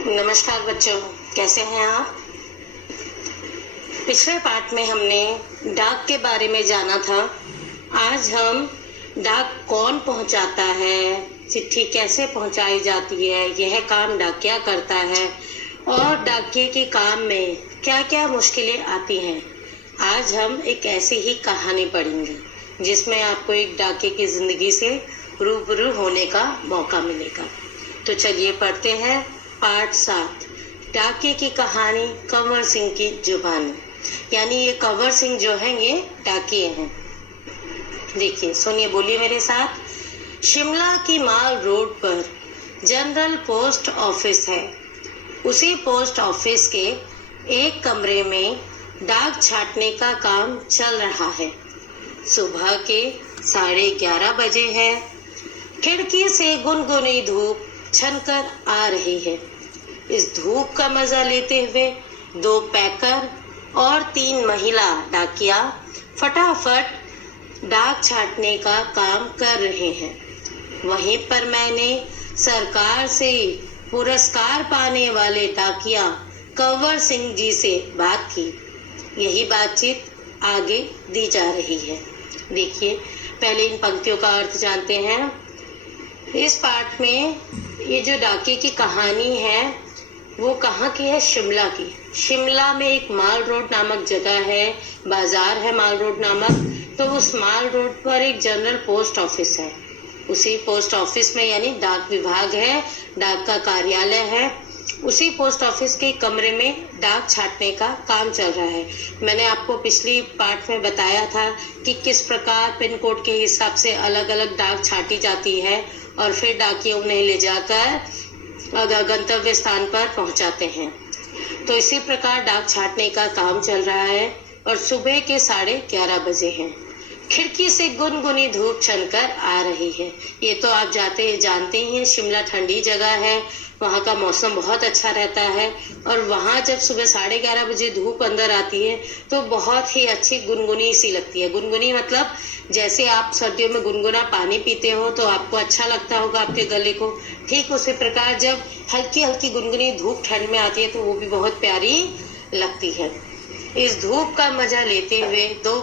नमस्कार बच्चों, कैसे हैं आप। पिछले पाठ में हमने डाक के बारे में जाना था। आज हम डाक कौन पहुंचाता है, चिट्ठी कैसे पहुंचाई जाती है, यह काम डाकिया करता है और डाकिये के काम में क्या क्या मुश्किलें आती हैं। आज हम एक ऐसी ही कहानी पढ़ेंगे जिसमें आपको एक डाकिये की जिंदगी से रूबरू होने का मौका मिलेगा। तो चलिए पढ़ते हैं पाठ 7, डाकिये की कहानी कंवर सिंह की जुबानी। यानी ये कंवर सिंह जो है ये डाकिये हैं। देखिए, सुनिए, बोलिए मेरे साथ। शिमला की माल रोड पर जनरल पोस्ट ऑफिस है। उसी पोस्ट ऑफिस के एक कमरे में डाक छाटने का काम चल रहा है। सुबह के 11:30 बजे है। खिड़की से गुनगुनी धूप छनकर आ रही है। इस धूप का मजा लेते हुए 2 पैकर और 3 महिला डाकिया फटाफट डाक छाटने का काम कर रहे हैं। वहीं पर मैंने सरकार से पुरस्कार पाने वाले डाकिया कंवर सिंह जी से बात की। यही बातचीत आगे दी जा रही है। देखिए, पहले इन पंक्तियों का अर्थ जानते हैं। इस पाठ में ये जो डाकिये की कहानी है वो कहाँ की है? शिमला की। शिमला में एक माल रोड नामक जगह है, बाजार है माल रोड नामक। तो उस माल रोड पर एक जनरल पोस्ट ऑफिस है। उसी पोस्ट ऑफिस में यानी डाक विभाग है, डाक का कार्यालय है। उसी पोस्ट ऑफिस के कमरे में डाक छाटने का काम चल रहा है। मैंने आपको पिछली पाठ में बताया था कि किस प्रकार पिन कोड के हिसाब से अलग अलग डाक छाटी जाती है और फिर डाकिये उन्हें ले जाकर गंतव्य स्थान पर पहुंचाते हैं। तो इसी प्रकार डाक छाटने का काम चल रहा है और सुबह के 11:30 बजे हैं। खिड़की से गुनगुनी धूप छनकर आ रही है। ये तो आप जानते ही हैं, शिमला ठंडी जगह है, वहाँ का मौसम बहुत अच्छा रहता है और वहाँ जब सुबह 11:30 बजे धूप अंदर आती है तो बहुत ही अच्छी गुनगुनी सी लगती है। गुनगुनी मतलब जैसे आप सर्दियों में गुनगुना पानी पीते हो तो आपको अच्छा लगता होगा आपके गले को, ठीक उसी प्रकार जब हल्की हल्की गुनगुनी धूप ठंड में आती है तो वो भी बहुत प्यारी लगती है। इस धूप का मजा लेते हुए 2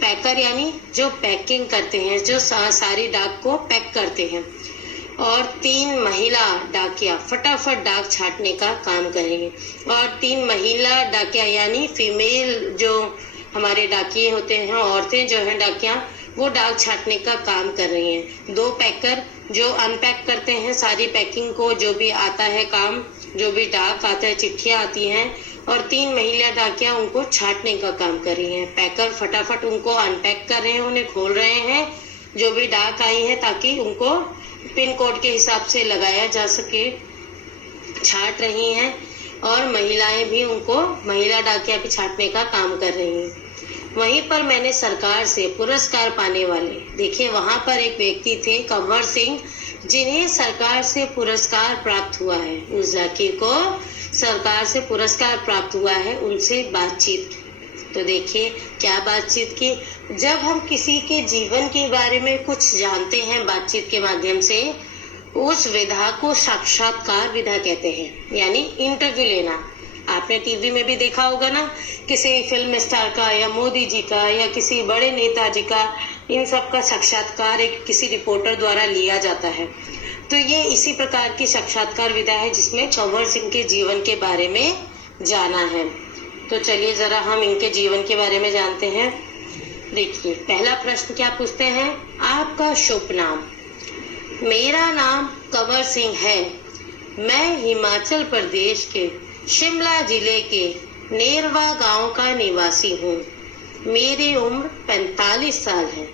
पैकर यानी जो पैकिंग करते हैं, जो सारी डाक को पैक करते हैं, और 3 महिला डाकिया फटाफट डाक छाटने का काम करेंगे। और 3 महिला डाकिया यानी फीमेल जो हमारे डाकिये होते हैं, औरतें जो हैं डाकिया, वो डाक छाटने का काम कर रही हैं। 2 पैकर जो अनपैक करते हैं सारी पैकिंग को, जो भी आता है काम, जो भी डाक आता है, चिट्ठियां आती हैं, और 3 महिला डाकिया उनको छाटने का काम कर रही हैं। पैकर फटाफट उनको अनपैक कर रहे हैं, उन्हें खोल रहे हैं, जो भी डाक आई है, ताकि उनको पिन कोड के हिसाब से लगाया जा सके, छाट रही हैं। और महिलाएं भी उनको, महिला डाकिया भी छाटने का काम कर रही हैं। वहीं पर मैंने सरकार से पुरस्कार पाने वाले, देखिए वहां पर एक व्यक्ति थे कंवर सिंह, जिन्हें सरकार से पुरस्कार प्राप्त हुआ है। उस डाकिये को सरकार से पुरस्कार प्राप्त हुआ है, उनसे बातचीत। तो देखिए क्या बातचीत की। जब हम किसी के जीवन के बारे में कुछ जानते हैं बातचीत के माध्यम से, उस विधा को साक्षात्कार विधा कहते हैं, यानी इंटरव्यू लेना। आपने टीवी में भी देखा होगा ना, किसी फिल्म स्टार का या मोदी जी का या किसी बड़े नेताजी का, इन सब का साक्षात्कार एक किसी रिपोर्टर द्वारा लिया जाता है। तो ये इसी प्रकार की साक्षात्कार विधा है जिसमें कंवर सिंह के जीवन के बारे में जाना है। तो चलिए जरा हम इनके जीवन के बारे में जानते हैं। देखिए, पहला प्रश्न क्या पूछते हैं? आपका शुभ नाम? मेरा नाम कंवर सिंह है। मैं हिमाचल प्रदेश के शिमला जिले के नेरवा गांव का निवासी हूँ। मेरी उम्र 45 साल है।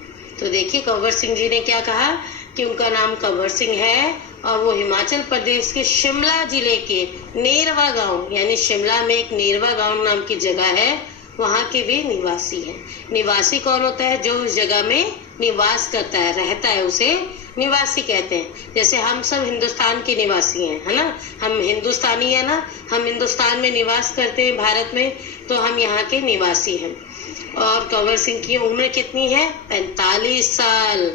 तो देखिए कंवर सिंह जी ने क्या कहा कि उनका नाम कंवर सिंह है और वो हिमाचल प्रदेश के शिमला जिले के नेरवा गांव, यानी शिमला में एक नेरवा गांव नाम की जगह है, वहाँ के भी निवासी हैं। निवासी कौन होता है? जो उस जगह में निवास करता है, रहता है, उसे निवासी कहते हैं। जैसे हम सब हिंदुस्तान के निवासी हैं, है ना, हम हिंदुस्तानी है ना, हम हिंदुस्तान में निवास करते हैं भारत में, तो हम यहाँ के निवासी हैं। और कंवर सिंह की उम्र कितनी है? 45 साल।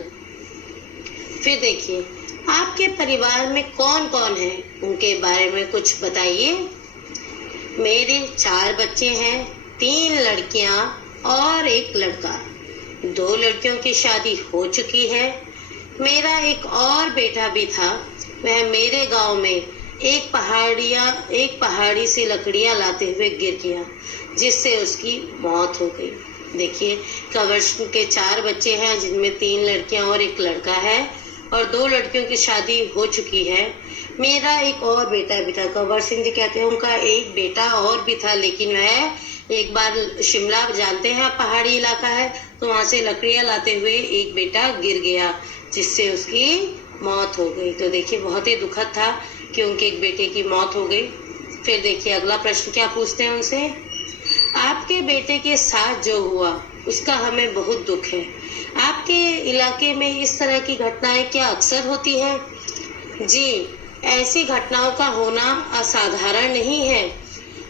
फिर देखिए, आपके परिवार में कौन कौन है, उनके बारे में कुछ बताइए। मेरे 4 बच्चे हैं, 3 लड़कियां और 1 लड़का। 2 लड़कियों की शादी हो चुकी है। मेरा एक और बेटा भी था, वह मेरे गांव में एक पहाड़ी से लकड़ियां लाते हुए गिर गया, जिससे उसकी मौत हो गई। देखिए, कंवर सिंह के 4 बच्चे हैं, जिनमें 3 लड़कियां और 1 लड़का है, और 2 लड़कियों की शादी हो चुकी है। मेरा एक और बेटा भी था। कंवर सिंह जी कहते हैं उनका एक बेटा और भी था, लेकिन वह एक बार शिमला जानते हैं, पहाड़ी इलाका है, तो वहां से लकड़ियां लाते हुए एक बेटा गिर गया, जिससे उसकी मौत हो गई। तो देखिए, बहुत ही दुखद था कि उनके एक बेटे की मौत हो गई। फिर देखिए अगला प्रश्न क्या पूछते हैं उनसे। आपके बेटे के साथ जो हुआ उसका हमें बहुत दुख है। आपके इलाके में इस तरह की घटनाएं क्या अक्सर होती हैं? जी, ऐसी घटनाओं का होना असाधारण नहीं है।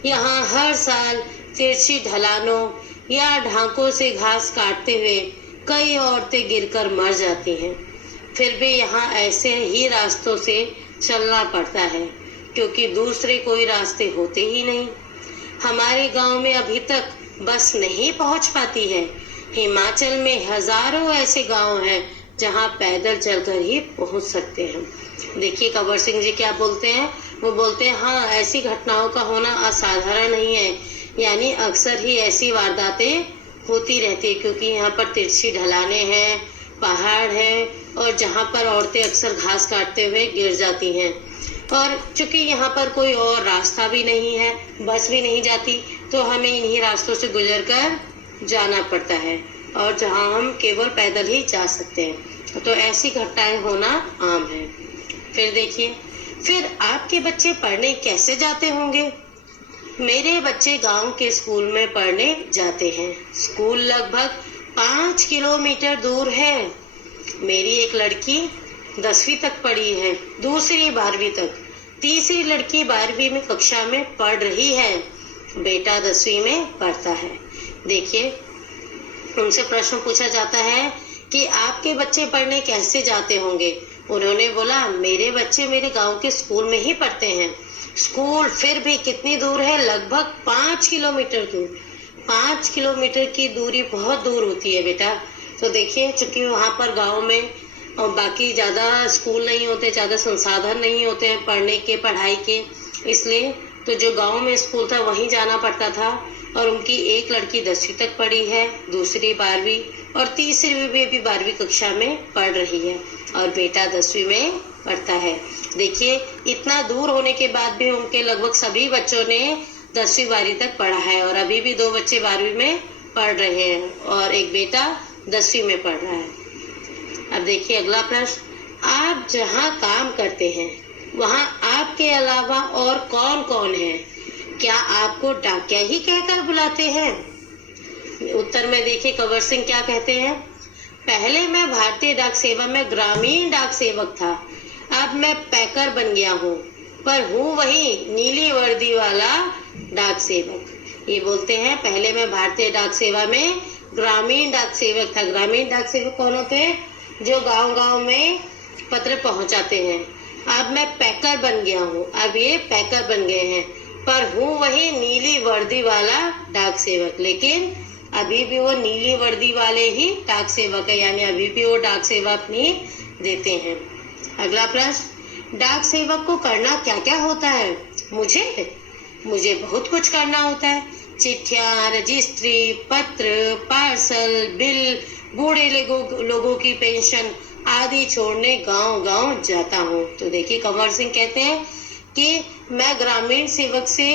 यहाँ हर साल तिरछी ढलानों या ढांकों से घास काटते हुए कई औरतें गिरकर मर जाती हैं। फिर भी यहाँ ऐसे ही रास्तों से चलना पड़ता है, क्योंकि दूसरे कोई रास्ते होते ही नहीं। हमारे गांव में अभी तक बस नहीं पहुंच पाती है। हिमाचल में हजारों ऐसे गांव हैं जहां पैदल चलकर ही पहुंच सकते हैं। देखिए कंवर सिंह जी क्या बोलते हैं। वो बोलते हैं, हाँ, ऐसी घटनाओं का होना असाधारण नहीं है, यानी अक्सर ही ऐसी वारदातें होती रहती है, क्योंकि यहाँ पर तिरछी ढलाने हैं, पहाड़ है, और जहाँ पर औरतें अक्सर घास काटते हुए गिर जाती हैं। और चूंकि यहाँ पर कोई और रास्ता भी नहीं है, बस भी नहीं जाती, तो हमें इन्हीं रास्तों से गुजर कर जाना पड़ता है, और जहाँ हम केवल पैदल ही जा सकते हैं। तो ऐसी घटनाएं होना आम है। फिर देखिए, फिर आपके बच्चे पढ़ने कैसे जाते होंगे? मेरे बच्चे गांव के स्कूल में पढ़ने जाते हैं। स्कूल लगभग 5 किलोमीटर दूर है। मेरी एक लड़की 10वीं तक पढ़ी है, दूसरी 12वीं तक, तीसरी लड़की 12वीं में कक्षा में पढ़ रही है, बेटा 10वीं में पढ़ता है। देखिए, उनसे प्रश्न पूछा जाता है कि आपके बच्चे पढ़ने कैसे जाते होंगे। उन्होंने बोला, मेरे बच्चे मेरे गांव के स्कूल में ही पढ़ते हैं। स्कूल फिर भी कितनी दूर है? लगभग 5 किलोमीटर दूर। 5 किलोमीटर की दूरी बहुत दूर होती है बेटा। तो देखिए, चूंकि वहां पर गांव में और बाकी ज्यादा स्कूल नहीं होते, ज्यादा संसाधन नहीं होते हैं पढ़ने के, पढ़ाई के, इसलिए तो जो गांव में स्कूल था वहीं जाना पड़ता था। और उनकी एक लड़की 10वीं तक पढ़ी है, दूसरी 12वीं, और तीसरी भी 12वीं कक्षा में पढ़ रही है, और बेटा 10वीं में पढ़ता है। देखिए, इतना दूर होने के बाद भी उनके लगभग सभी बच्चों ने 10वीं 12वीं तक पढ़ा है, और अभी भी 2 बच्चे 12वीं में पढ़ रहे हैं, और एक बेटा 10वीं में पढ़ रहा है। अब देखिए अगला प्रश्न। आप जहाँ काम करते हैं वहाँ आपके अलावा और कौन कौन है? क्या आपको डाकिया ही कहकर बुलाते हैं? उत्तर में देखिए कंवर सिंह क्या कहते हैं। पहले मैं भारतीय डाक सेवा में ग्रामीण डाक सेवक था, अब मैं पैकर बन गया हूँ, पर हूँ वही नीली वर्दी वाला डाक सेवक। ये बोलते हैं, पहले मैं भारतीय डाक सेवा में ग्रामीण डाक सेवक था। ग्रामीण डाक सेवक कौन होते हैं? जो गांव-गांव में पत्र पहुंचाते हैं। अब मैं पैकर बन गया हूँ, अब ये पैकर बन गए हैं, पर हूँ वही नीली वर्दी वाला डाक सेवक। लेकिन अभी भी वो नीली वर्दी वाले ही डाक सेवक है, यानी अभी भी वो डाक सेवा अपनी देते हैं। अगला प्रश्न, डाक सेवक को करना क्या क्या होता है? मुझे बहुत कुछ करना होता है। चिट्ठियां, रजिस्ट्री, पत्र, पार्सल, बिल, बूढ़े लोगों की पेंशन आदि छोड़ने गांव-गांव जाता हूँ। तो देखिए कंवर सिंह कहते हैं कि मैं ग्रामीण सेवक से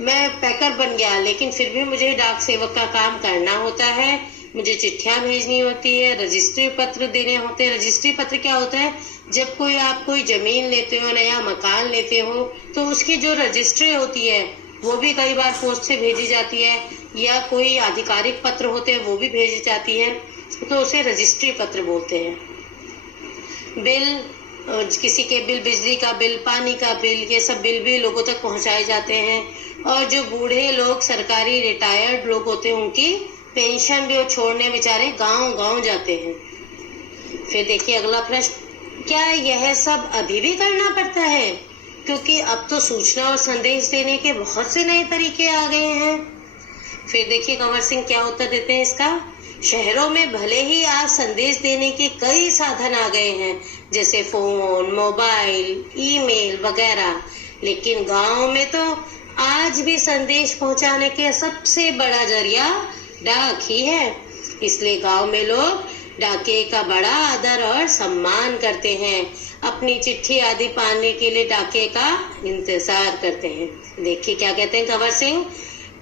मैं पैकर बन गया, लेकिन फिर भी मुझे डाक सेवक का काम करना होता है। मुझे चिट्ठियां भेजनी होती है, रजिस्ट्री पत्र देने होते हैं। रजिस्ट्री पत्र क्या होता है? जब आप कोई जमीन लेते हो, नया मकान लेते हो, तो उसकी जो रजिस्ट्री होती है वो भी कई बार पोस्ट से भेजी जाती है, या कोई आधिकारिक पत्र होते हैं वो भी भेजी जाती है, तो उसे रजिस्ट्री पत्र बोलते हैं। बिल, किसी के बिल, बिजली का बिल, पानी का बिल, ये सब बिल भी लोगों तक पहुंचाए जाते हैं। और जो बूढ़े लोग, सरकारी रिटायर्ड लोग होते हैं, उनकी पेंशन भी वो छोड़ने बेचारे गांव-गांव जाते हैं। फिर देखिए अगला प्रश्न, क्या यह सब अभी भी करना पड़ता है? क्योंकि अब तो सूचना और संदेश देने के बहुत से नए तरीके आ गए हैं। फिर देखिए कंवर सिंह क्या उत्तर देते हैं इसका। शहरों में भले ही आज संदेश देने के कई साधन आ गए हैं, जैसे फोन, मोबाइल, ईमेल वगैरह, लेकिन गांव में तो आज भी संदेश पहुंचाने के सबसे बड़ा जरिया डाक ही है। इसलिए गांव में लोग डाकिये का बड़ा आदर और सम्मान करते हैं। अपनी चिट्ठी आदि पाने के लिए डाकिये का इंतजार करते हैं। देखिए क्या कहते हैं कंवर सिंह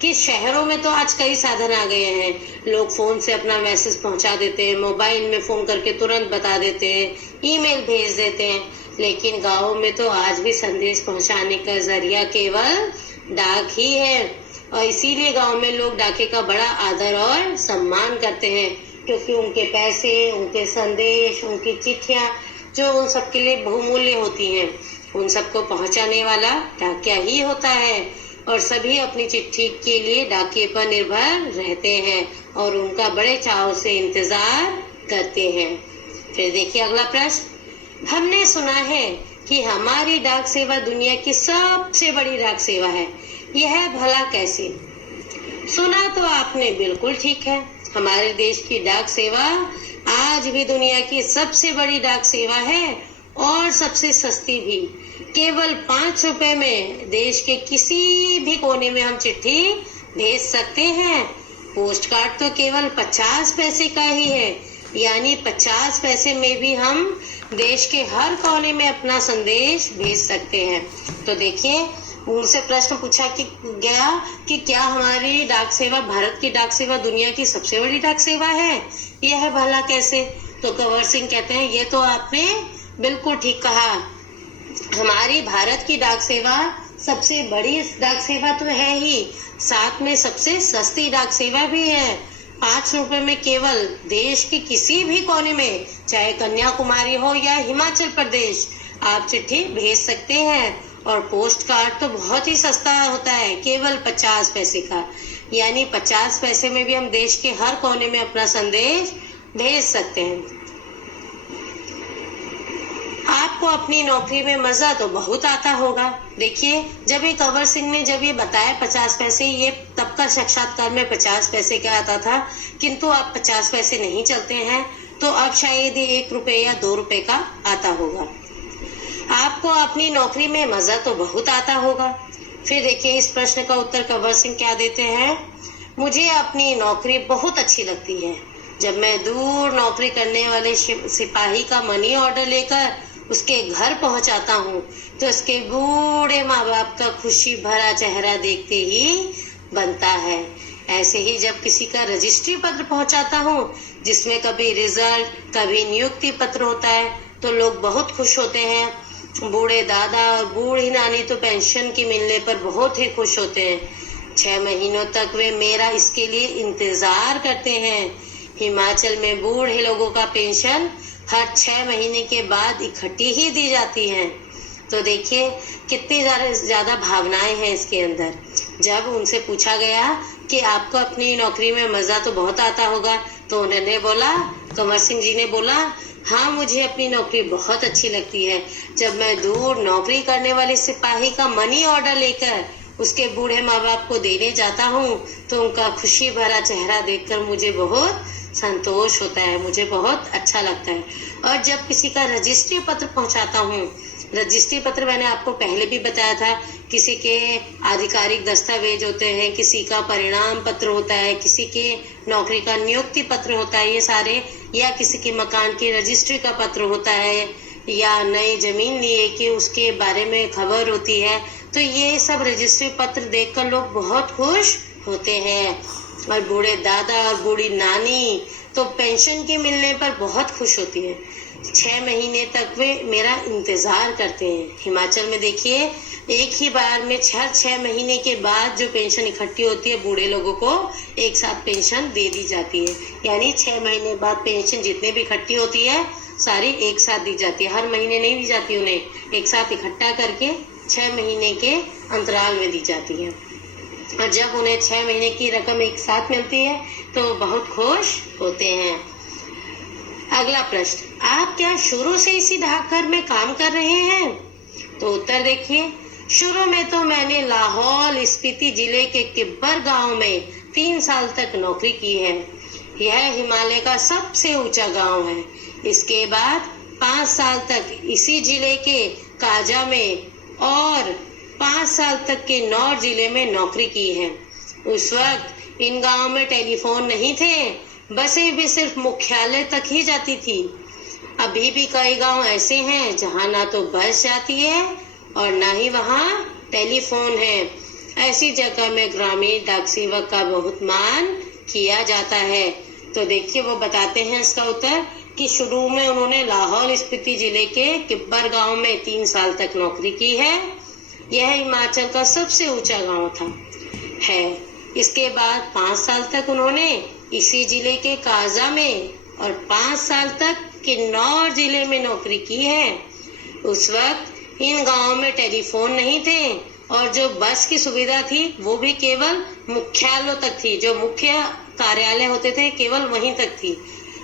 कि शहरों में तो आज कई साधन आ गए हैं। लोग फोन से अपना मैसेज पहुंचा देते हैं, मोबाइल में फोन करके तुरंत बता देते हैं, ईमेल भेज देते हैं, लेकिन गाँव में तो आज भी संदेश पहुंचाने का जरिया केवल डाक ही है। और इसीलिए गांव में लोग डाके का बड़ा आदर और सम्मान करते हैं, क्योंकि उनके पैसे, उनके संदेश, उनकी चिट्ठियां जो उन सबके लिए बहुमूल्य होती हैं, उन सबको पहुंचाने वाला डाकिया ही होता है। और सभी अपनी चिट्ठी के लिए डाकिये पर निर्भर रहते हैं और उनका बड़े चाव से इंतजार करते हैं। फिर देखिए अगला प्रश्न। हमने सुना है कि हमारी डाक सेवा दुनिया की सबसे बड़ी डाक सेवा है, यह भला कैसे? सुना तो आपने बिल्कुल ठीक है। हमारे देश की डाक सेवा आज भी दुनिया की सबसे बड़ी डाक सेवा है और सबसे सस्ती भी। केवल 5 रुपए में देश के किसी भी कोने में हम चिट्ठी भेज सकते हैं। पोस्ट कार्ड तो केवल 50 पैसे का ही है, यानी 50 पैसे में भी हम देश के हर कोने में अपना संदेश भेज सकते हैं। तो देखिए उनसे प्रश्न पूछा गया कि क्या हमारी डाक सेवा, भारत की डाक सेवा दुनिया की सबसे बड़ी डाक सेवा है, यह भला कैसे? तो कंवर सिंह कहते हैं ये तो आपने बिल्कुल ठीक कहा। हमारी भारत की डाक सेवा सबसे बड़ी डाक सेवा तो है ही, साथ में सबसे सस्ती डाक सेवा भी है। 5 रुपए में केवल देश के किसी भी कोने में, चाहे कन्याकुमारी हो या हिमाचल प्रदेश, आप चिट्ठी भेज सकते हैं। और पोस्ट कार्ड तो बहुत ही सस्ता होता है, केवल 50 पैसे का, यानी 50 पैसे में भी हम देश के हर कोने में अपना संदेश भेज सकते हैं। आपको अपनी नौकरी में मजा तो बहुत आता होगा। देखिए जब ये कंवर सिंह ने जब ये बताया 50 पैसे, ये तब का साक्षात्कार में 50 पैसे का आता था, किंतु अब 50 पैसे नहीं चलते हैं, तो अब शायद ये 1 रुपए या 2 रुपए का आता होगा। आपको अपनी नौकरी में मजा तो बहुत आता होगा। फिर देखिए इस प्रश्न का उत्तर कंवर सिंह क्या देते हैं। मुझे अपनी नौकरी बहुत अच्छी लगती है। जब मैं दूर नौकरी करने वाले सिपाही का मनी ऑर्डर लेकर उसके घर पहुंचाता हूँ, तो उसके बूढ़े माँ बाप का खुशी भरा चेहरा देखते ही बनता है। ऐसे ही जब किसी का रजिस्ट्री पत्र पहुंचाता हूँ, जिसमें कभी रिजल्ट, कभी नियुक्ति पत्र होता है, तो लोग बहुत खुश होते हैं। बूढ़े दादा और बूढ़ी नानी तो पेंशन की मिलने पर बहुत ही खुश होते हैं। 6 महीनों तक वे मेरा इसके लिए इंतजार करते हैं। हिमाचल में बूढ़े लोगों का पेंशन हर 6 महीने के बाद इकट्ठी ही दी जाती है। तो देखिए कितनी ज्यादा भावनाएं हैं इसके अंदर। जब उनसे पूछा गया कि आपको अपनी नौकरी में मजा तो बहुत आता होगा, तो उन्होंने बोला, कंवर सिंह जी ने बोला, हाँ मुझे अपनी नौकरी बहुत अच्छी लगती है। जब मैं दूर नौकरी करने वाले सिपाही का मनी ऑर्डर लेकर उसके बूढ़े माँ बाप को देने जाता हूँ, तो उनका खुशी भरा चेहरा देखकर मुझे बहुत संतोष होता है, मुझे बहुत अच्छा लगता है। और जब किसी का रजिस्ट्री पत्र पहुंचाता हूँ, रजिस्ट्री पत्र मैंने आपको पहले भी बताया था, किसी के आधिकारिक दस्तावेज होते हैं, किसी का परिणाम पत्र होता है, किसी के नौकरी का नियुक्ति पत्र होता है, ये सारे, या किसी के मकान की रजिस्ट्री का पत्र होता है, या नई जमीन लिए कि उसके बारे में खबर होती है। तो ये सब रजिस्ट्री पत्र देखकर लोग बहुत खुश होते हैं। और बूढ़े दादा और बूढ़ी नानी तो पेंशन के मिलने पर बहुत खुश होती है। 6 महीने तक वे मेरा इंतजार करते हैं। हिमाचल में देखिए एक ही बार में 6 महीने के बाद जो पेंशन इकट्ठी होती है, बूढ़े लोगों को एक साथ पेंशन दे दी जाती है। यानी 6 महीने बाद पेंशन जितने भी इकट्ठी होती है सारी एक साथ दी जाती है, हर महीने नहीं दी जाती, उन्हें एक साथ इकट्ठा करके 6 महीने के अंतराल में दी जाती है। और जब उन्हें 6 महीने की रकम एक साथ मिलती है तो बहुत खुश होते हैं। अगला प्रश्न, आप क्या शुरू से इसी डाकघर में काम कर रहे हैं? तो उत्तर देखिए, शुरू में तो मैंने लाहौल स्पीति जिले के किब्बर गांव में 3 साल तक नौकरी की है। यह हिमालय का सबसे ऊंचा गांव है। इसके बाद 5 साल तक इसी जिले के काजा में और 5 साल तक के नौर जिले में नौकरी की है। उस वक्त इन गांवों में टेलीफोन नहीं थे, बसें भी सिर्फ मुख्यालय तक ही जाती थी। अभी भी कई गांव ऐसे हैं जहां ना तो बस जाती है और ना ही वहां टेलीफोन है। ऐसी जगह में ग्रामीण डाक सेवक का बहुत मान किया जाता है। तो देखिए वो बताते हैं इसका उत्तर कि शुरू में उन्होंने लाहौल स्पीति जिले के किब्बर गांव में 3 साल तक नौकरी की है। यह हिमाचल का सबसे ऊंचा गांव था है। इसके बाद 5 साल तक उन्होंने इसी जिले के काजा में और 5 साल तक किन्नौर जिले में नौकरी की है। उस वक्त इन गांवों में टेलीफोन नहीं थे और जो बस की सुविधा थी वो भी केवल मुख्यालयों तक थी। जो मुख्य कार्यालय होते थे केवल वहीं तक थी।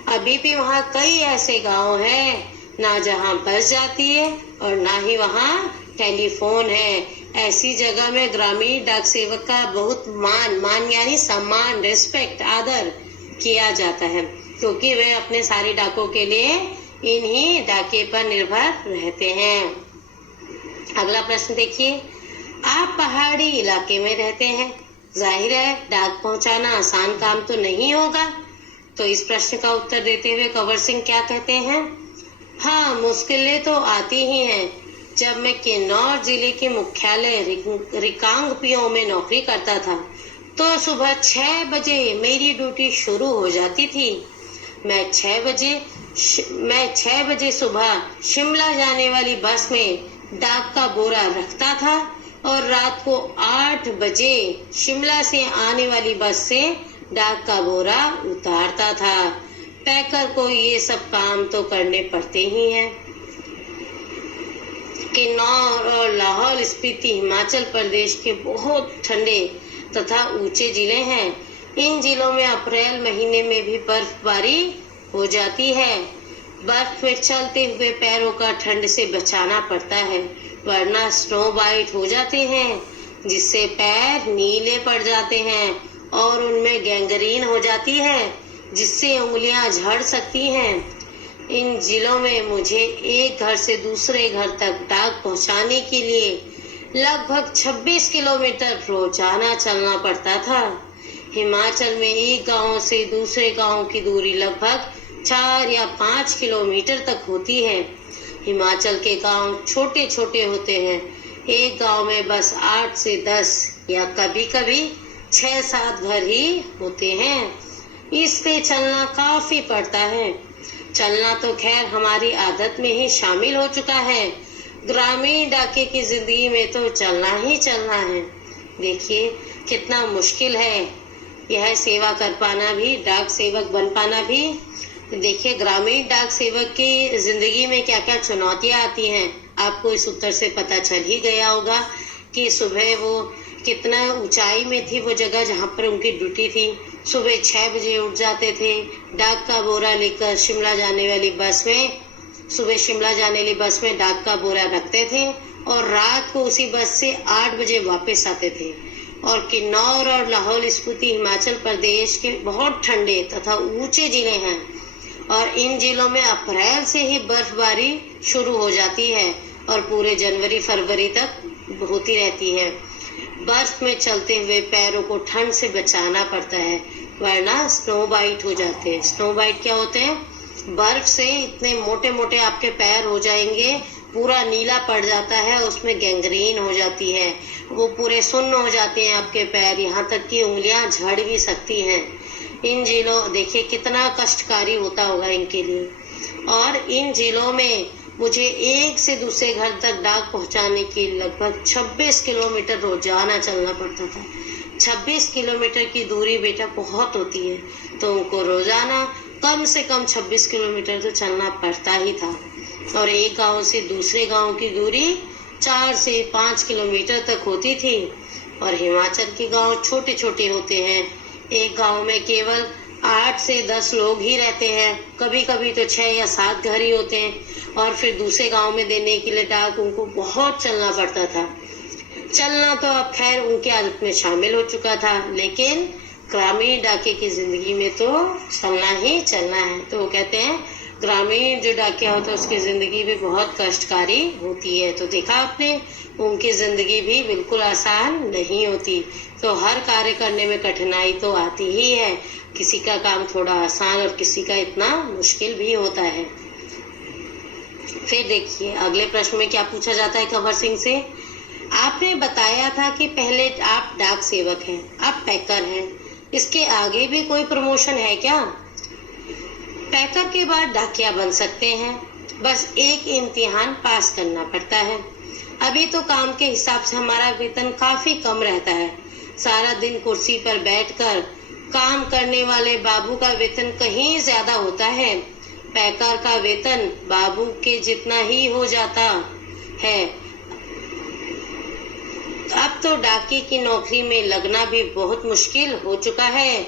अभी भी वहाँ कई ऐसे गांव हैं ना जहाँ बस जाती है और ना ही वहाँ टेलीफोन है। ऐसी जगह में ग्रामीण डाक सेवक का बहुत मान यानी सम्मान, रिस्पेक्ट, आदर किया जाता है, क्योंकि वे अपने सारे डाकों के लिए इन्हीं डाके पर निर्भर रहते हैं। अगला प्रश्न देखिए, आप पहाड़ी इलाके में रहते हैं, जाहिर है डाक पहुंचाना आसान काम तो नहीं होगा। तो इस प्रश्न का उत्तर देते हुए कंवर सिंह क्या कहते हैं? हाँ, मुश्किलें तो आती ही हैं। जब मैं किन्नौर जिले के मुख्यालय रिकांगपिओ में नौकरी करता था तो सुबह 6 बजे मेरी ड्यूटी शुरू हो जाती थी। मैं 6 बजे सुबह शिमला जाने वाली बस में डाक का बोरा रखता था और रात को 8 बजे शिमला से आने वाली बस से डाक का बोरा उतारता था। पैकर को ये सब काम तो करने पड़ते ही हैं। किन्नौर और लाहौल स्पीति हिमाचल प्रदेश के बहुत ठंडे तथा ऊंचे जिले हैं। इन जिलों में अप्रैल महीने में भी बर्फबारी हो जाती है। बर्फ में चलते हुए पैरों का ठंड से बचाना पड़ता है, वरना स्नो बाइट हो जाते हैं, जिससे पैर नीले पड़ जाते हैं और उनमें गैंग्रीन हो जाती है, जिससे उंगलियां झड़ सकती हैं। इन जिलों में मुझे एक घर से दूसरे घर तक डाक पहुंचाने के लिए लगभग 26 किलोमीटर रोजाना चलना पड़ता था। हिमाचल में एक गांव से दूसरे गांव की दूरी लगभग 4 या 5 किलोमीटर तक होती है। हिमाचल के गांव छोटे छोटे होते हैं। एक गांव में बस 8 से 10 या कभी कभी 6-7 घर ही होते हैं। इसलिए चलना काफी पड़ता है। चलना तो खैर हमारी आदत में ही शामिल हो चुका है। ग्रामीण डाके की जिंदगी में तो चलना ही चलना है। देखिए कितना मुश्किल है यह सेवा कर पाना भी, डाक सेवक बन पाना भी। देखिए ग्रामीण डाक सेवक की जिंदगी में क्या क्या चुनौतियां आती हैं, आपको इस उत्तर से पता चल ही गया होगा कि सुबह वो कितना ऊंचाई में थी वो जगह जहाँ पर उनकी ड्यूटी थी। सुबह 6 बजे उठ जाते थे, डाक का बोरा लेकर शिमला जाने वाली बस में डाक का बोरा रखते थे और रात को उसी बस से 8 बजे वापस आते थे। और किन्नौर और लाहौल स्पीति हिमाचल प्रदेश के बहुत ठंडे तथा ऊंचे जिले हैं और इन जिलों में अप्रैल से ही बर्फबारी शुरू हो जाती है और पूरे जनवरी फरवरी तक होती रहती है। बर्फ में चलते हुए पैरों को ठंड से बचाना पड़ता है, वरना स्नो बाइट हो जाते हैं। स्नो बाइट क्या होते हैं? बर्फ से इतने मोटे मोटे आपके पैर हो जाएंगे, पूरा नीला पड़ जाता है, उसमें गैंग्रीन हो जाती है, वो पूरे सुन्न हो जाते हैं आपके पैर, यहाँ तक कि उंगलियां झड़ भी सकती हैं। इन जिलों देखिए कितना कष्टकारी होता होगा इनके लिए। और इन जिलों में मुझे एक से दूसरे घर तक डाक पहुंचाने के लगभग 26 किलोमीटर रोजाना चलना पड़ता था। 26 किलोमीटर की दूरी बेटा बहुत होती है, तो उनको रोजाना कम से कम 26 किलोमीटर तो चलना पड़ता ही था। और एक गांव से दूसरे गांव की दूरी 4 से 5 किलोमीटर तक होती थी। और हिमाचल के गांव छोटे छोटे होते हैं। एक गांव में केवल 8 से 10 लोग ही रहते हैं, कभी कभी तो 6 या 7 घर ही होते हैं। और फिर दूसरे गांव में देने के लिए डाक उनको बहुत चलना पड़ता था। चलना तो अब खैर उनकी आदत में शामिल हो चुका था, लेकिन ग्रामीण डाके की जिंदगी में तो चलना ही चलना है। तो वो कहते हैं ग्रामीण जो डाकिया होता है उसकी जिंदगी भी बहुत कष्टकारी होती है। तो देखा आपने, उनकी जिंदगी भी बिल्कुल आसान नहीं होती। तो हर कार्य करने में कठिनाई तो आती ही है, किसी का काम थोड़ा आसान और किसी का इतना मुश्किल भी होता है। फिर देखिए अगले प्रश्न में क्या पूछा जाता है कंवर सिंह से। आपने बताया था कि पहले आप डाक सेवक हैं, अब पैकर हैं, इसके आगे भी कोई प्रमोशन है क्या? पैकर के बाद डाकिया बन सकते हैं, बस एक इम्तिहान पास करना पड़ता है। अभी तो काम के हिसाब से हमारा वेतन काफी कम रहता है। सारा दिन कुर्सी पर बैठकर काम करने वाले बाबू का वेतन कहीं ज्यादा होता है। पैकर का वेतन बाबू के जितना ही हो जाता है। अब तो डाकी की नौकरी में लगना भी बहुत मुश्किल हो चुका है।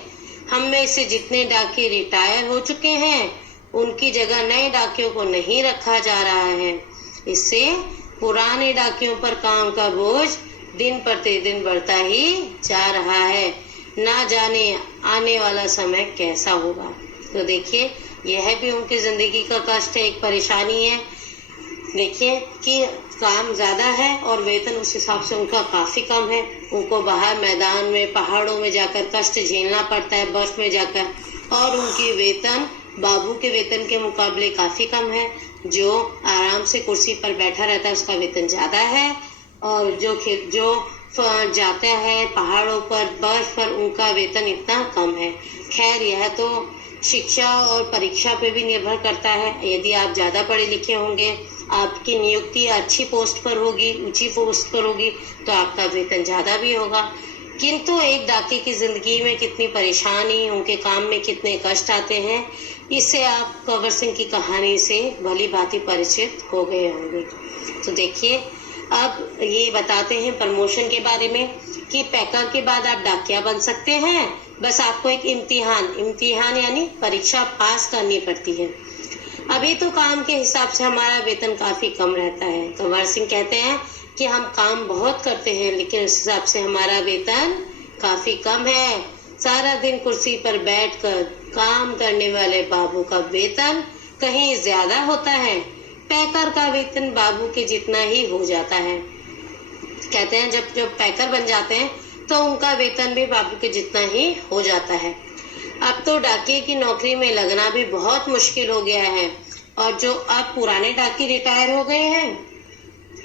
हम में से जितने डाके रिटायर हो चुके हैं, उनकी जगह नए डाकियों को नहीं रखा जा रहा है। इससे पुराने डाकियों पर काम का बोझ दिन प्रतिदिन बढ़ता ही जा रहा है। ना जाने आने वाला समय कैसा होगा। तो देखिए यह भी उनकी जिंदगी का कष्ट है, एक परेशानी है। देखिए कि काम ज्यादा है और वेतन उस हिसाब से उनका काफी कम है। उनको बाहर मैदान में, पहाड़ों में जाकर कष्ट झेलना पड़ता है, बर्फ में जाकर, और उनकी वेतन बाबू के वेतन के मुकाबले काफी कम है। जो आराम से कुर्सी पर बैठा रहता है उसका वेतन ज्यादा है, और जो जाता है पहाड़ों पर, बर्फ पर, उनका वेतन इतना कम है। खैर यह तो शिक्षा और परीक्षा पे भी निर्भर करता है। यदि आप ज्यादा पढ़े लिखे होंगे, आपकी नियुक्ति अच्छी पोस्ट पर होगी, ऊंची पोस्ट पर होगी, तो आपका वेतन ज्यादा भी होगा। किंतु एक डाके की जिंदगी में कितनी परेशानी, उनके काम में कितने कष्ट आते हैं, इससे आप कंवर सिंह की कहानी से भली भांति परिचित हो गए होंगे। तो देखिए अब ये बताते हैं प्रमोशन के बारे में कि पैकर के बाद आप डाकिया बन सकते हैं, बस आपको एक इम्तिहान यानी परीक्षा पास करनी पड़ती है। अभी तो काम के हिसाब से हमारा वेतन काफी कम रहता है। कंवर सिंह कहते हैं कि हम काम बहुत करते हैं, लेकिन उस हिसाब से हमारा वेतन काफी कम है। सारा दिन कुर्सी पर बैठकर काम करने वाले बाबू का वेतन कहीं ज्यादा होता है। पैकर का वेतन बाबू के जितना ही हो जाता है। कहते हैं जब पैकर बन जाते हैं तो उनका वेतन भी बाबू के जितना ही हो जाता है। अब तो डाकिये की नौकरी में लगना भी बहुत मुश्किल हो गया है, और जो अब पुराने डाकी रिटायर हो गए हैं,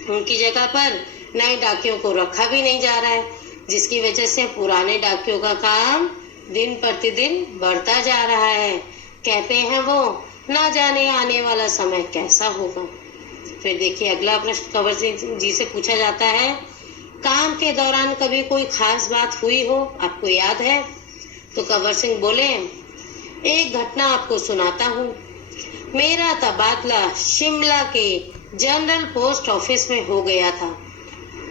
उनकी जगह पर नए डाकियों को रखा भी नहीं जा रहा है, जिसकी वजह से पुराने डाकियों का काम दिन प्रतिदिन बढ़ता जा रहा है। कहते हैं वो ना जाने आने वाला समय कैसा होगा। फिर देखिए अगला प्रश्न कंवर सिंह जी से पूछा जाता है, काम के दौरान कभी कोई खास बात हुई हो, आपको याद है? तो कंवर सिंह बोले, एक घटना आपको सुनाता हूँ। मेरा तबादला शिमला के जनरल पोस्ट ऑफिस में हो गया था।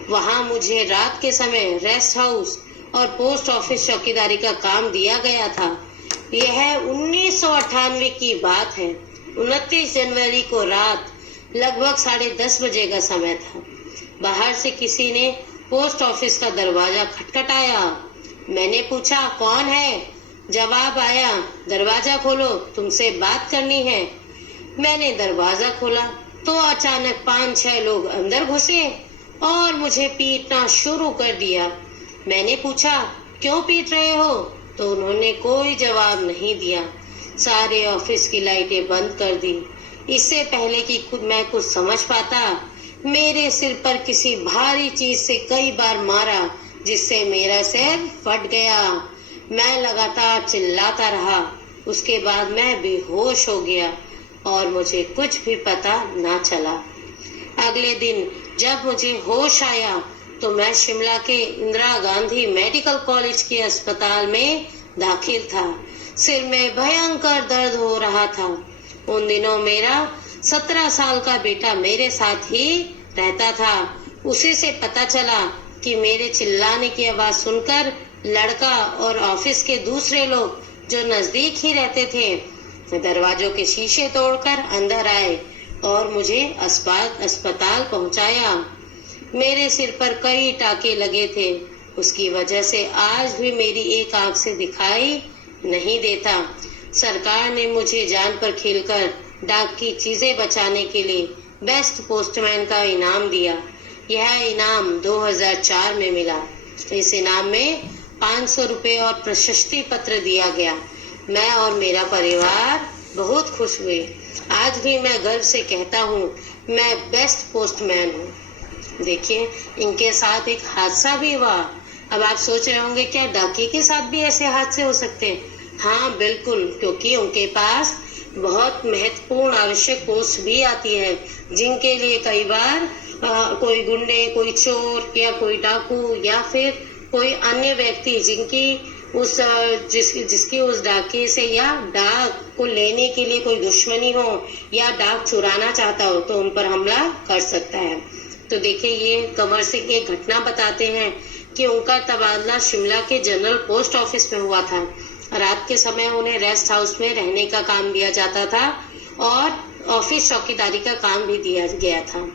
वहाँ मुझे रात के समय रेस्ट हाउस और पोस्ट ऑफिस चौकीदारी का काम दिया गया था। यह 1998 की बात है। 29 जनवरी को रात लगभग 10:30 बजे का समय था। बाहर से किसी ने पोस्ट ऑफिस का दरवाजा खटखटाया। मैंने पूछा कौन है? जवाब आया, दरवाजा खोलो, तुमसे बात करनी है। मैंने दरवाजा खोला तो अचानक 5-6 लोग अंदर घुसे और मुझे पीटना शुरू कर दिया। मैंने पूछा क्यों पीट रहे हो? तो उन्होंने कोई जवाब नहीं दिया। सारे ऑफिस की लाइटें बंद कर दी। इससे पहले कि खुद मैं कुछ समझ पाता, मेरे सिर पर किसी भारी चीज से कई बार मारा, जिससे मेरा सिर फट गया। मैं लगातार चिल्लाता रहा। उसके बाद मैं बेहोश हो गया और मुझे कुछ भी पता ना चला। अगले दिन जब मुझे होश आया तो मैं शिमला के इंदिरा गांधी मेडिकल कॉलेज के अस्पताल में दाखिल था। सिर में भयंकर दर्द हो रहा था। उन दिनों मेरा 17 साल का बेटा मेरे साथ ही रहता था। उसी से पता चला कि मेरे चिल्लाने की आवाज सुनकर लड़का और ऑफिस के दूसरे लोग जो नजदीक ही रहते थे, दरवाजों के शीशे तोड़कर अंदर आए और मुझे अस्पताल पहुंचाया। मेरे सिर पर कई टाके लगे थे। उसकी वजह से आज भी मेरी एक आंख से दिखाई नहीं देता। सरकार ने मुझे जान पर खेलकर डाक की चीजें बचाने के लिए बेस्ट पोस्टमैन का इनाम दिया। यह इनाम 2004 में मिला। इस इनाम में 500 रुपए और प्रशस्ति पत्र दिया गया। मैं और मेरा परिवार बहुत खुश हुए। आज भी मैं गर्व से कहता हूँ, मैं बेस्ट पोस्टमैन हूँ। देखिए, इनके साथ एक हादसा भी हुआ। अब आप सोच रहे होंगे, क्या डाकिये के साथ भी ऐसे हादसे हो सकते हैं? हाँ बिल्कुल, क्योंकि उनके पास बहुत महत्वपूर्ण आवश्यक पोस्ट भी आती है, जिनके लिए कई बार कोई गुंडे, कोई चोर या कोई डाकू या फिर कोई अन्य व्यक्ति जिसकी उस डाके से या डाक को लेने के लिए कोई दुश्मनी हो या डाक चुराना चाहता हो, तो उन पर हमला कर सकता है। तो देखिए, ये कंवर सिंह एक घटना बताते हैं कि उनका तबादला शिमला के जनरल पोस्ट ऑफिस में हुआ था। रात के समय उन्हें रेस्ट हाउस में रहने का काम दिया जाता था और ऑफिस चौकीदारी का काम भी दिया गया था।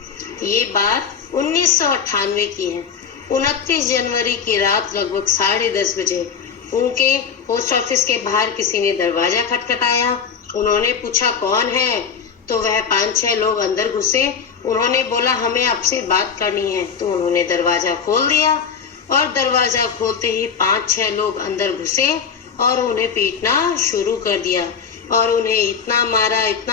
ये बात 1998 की है। 29 जनवरी की रात लगभग 10:30 बजे उनके पोस्ट ऑफिस के बाहर किसी ने दरवाजा खटखटाया। उन्होंने पूछा, कौन है? तो वह 5-6 लोग अंदर घुसे। उन्होंने बोला, हमें आपसे बात करनी है। तो उन्होंने दरवाजा खोल दिया और दरवाजा खोलते ही 5-6 लोग अंदर घुसे और उन्हें पीटना शुरू कर दिया और उन्हें इतना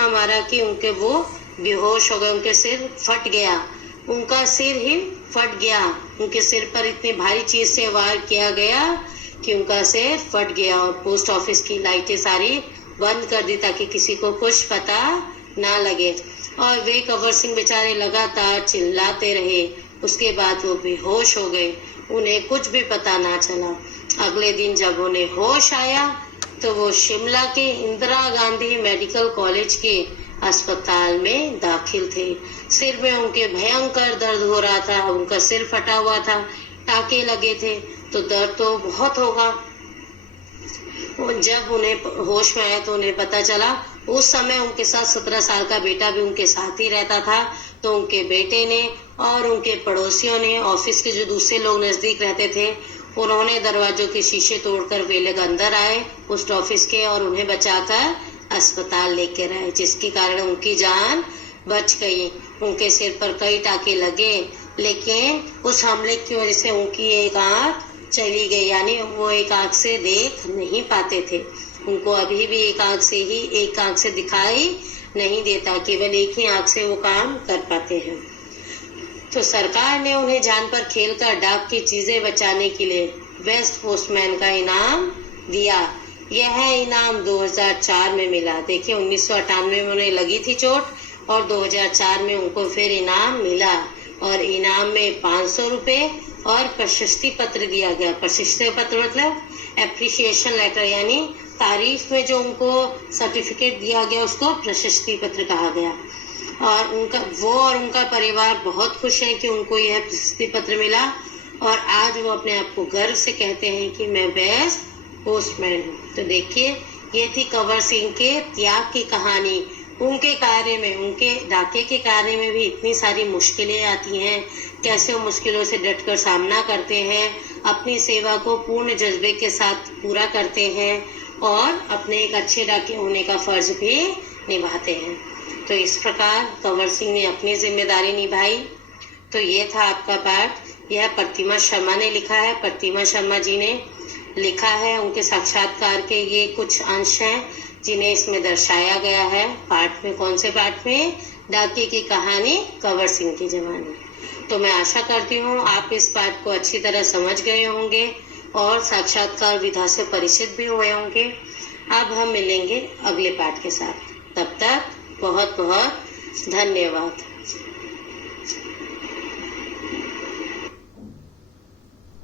मारा कि वो बेहोश हो गए। उनके सिर फट गया। उनका सिर ही फट गया। उनके सिर पर इतनी भारी चीज से वार किया गया कि उनका सिर फट गया और पोस्ट ऑफिस की लाइटें सारी बंद कर दी ताकि किसी को कुछ पता ना लगे। और वे कंवर सिंह बेचारे लगातार चिल्लाते रहे। उसके बाद वो बेहोश हो गए। उन्हें कुछ भी पता ना चला। अगले दिन जब उन्हें होश आया तो वो शिमला के इंदिरा गांधी मेडिकल कॉलेज के अस्पताल में दाखिल थे। सिर में उनके भयंकर दर्द हो रहा था। उनका सिर फटा हुआ था, टाके लगे थे, तो दर्द तो बहुत होगा। जब उन्हें होश में आया तो उन्हें पता चला, उस समय उनके साथ 17 साल का बेटा भी उनके साथ ही रहता था। तो उनके बेटे ने और उनके पड़ोसियों ने, ऑफिस के जो दूसरे लोग नजदीक रहते थे, उन्होंने दरवाजों के शीशे तोड़कर वे लोग अंदर आए पोस्ट ऑफिस के और उन्हें बचाकर अस्पताल लेकर आए, जिसके कारण उनकी जान बच गई। उनके सिर पर कई टाके लगे, लेकिन उस हमले की वजह से उनकी एक आंख चली गई, यानी वो एक आंख से देख नहीं पाते थे। उनको अभी भी एक आंख से दिखाई नहीं देता, केवल एक ही आंख से वो काम कर पाते हैं। तो सरकार ने उन्हें जान पर खेलकर डाक की चीजें बचाने के लिए बेस्ट पोस्टमैन का इनाम दिया। यह इनाम 2004 में मिला। देखिए, 1998 में उन्हें लगी थी चोट और 2004 में उनको फिर इनाम मिला और इनाम में 500 रुपए और प्रशस्ति पत्र दिया गया। प्रशस्ति पत्र मतलब एप्रिसिएशन लेटर, यानी तारीफ में जो उनको सर्टिफिकेट दिया गया उसको प्रशस्ति पत्र कहा गया। और उनका परिवार बहुत खुश है कि उनको यह प्रशस्ति पत्र मिला और आज वो अपने आप को गर्व से कहते हैं कि मैं बेस्ट पोस्टमैन हूँ। तो देखिए, ये थी कंवर सिंह के त्याग की कहानी। उनके कार्य में, उनके डाके के कार्य में भी इतनी सारी मुश्किलें आती हैं, कैसे वो मुश्किलों से डटकर सामना करते हैं, अपनी सेवा को पूर्ण जज्बे के साथ पूरा करते हैं और अपने एक अच्छे डाके होने का फर्ज भी निभाते हैं। तो इस प्रकार कंवर सिंह ने अपनी जिम्मेदारी निभाई। तो ये था आपका पाठ। यह प्रतिमा शर्मा ने लिखा है। प्रतिमा शर्मा जी ने लिखा है। उनके साक्षात्कार के ये कुछ अंश हैं जिन्हें इसमें दर्शाया गया है। पाठ में, कौन से पाठ में? डाके की कहानी कंवर सिंह की जवानी। तो मैं आशा करती हूँ आप इस पाठ को अच्छी तरह समझ गए होंगे और साक्षात्कार विधा से परिचित भी हुए होंगे। अब हम मिलेंगे अगले पाठ के साथ। तब तक बहुत बहुत धन्यवाद।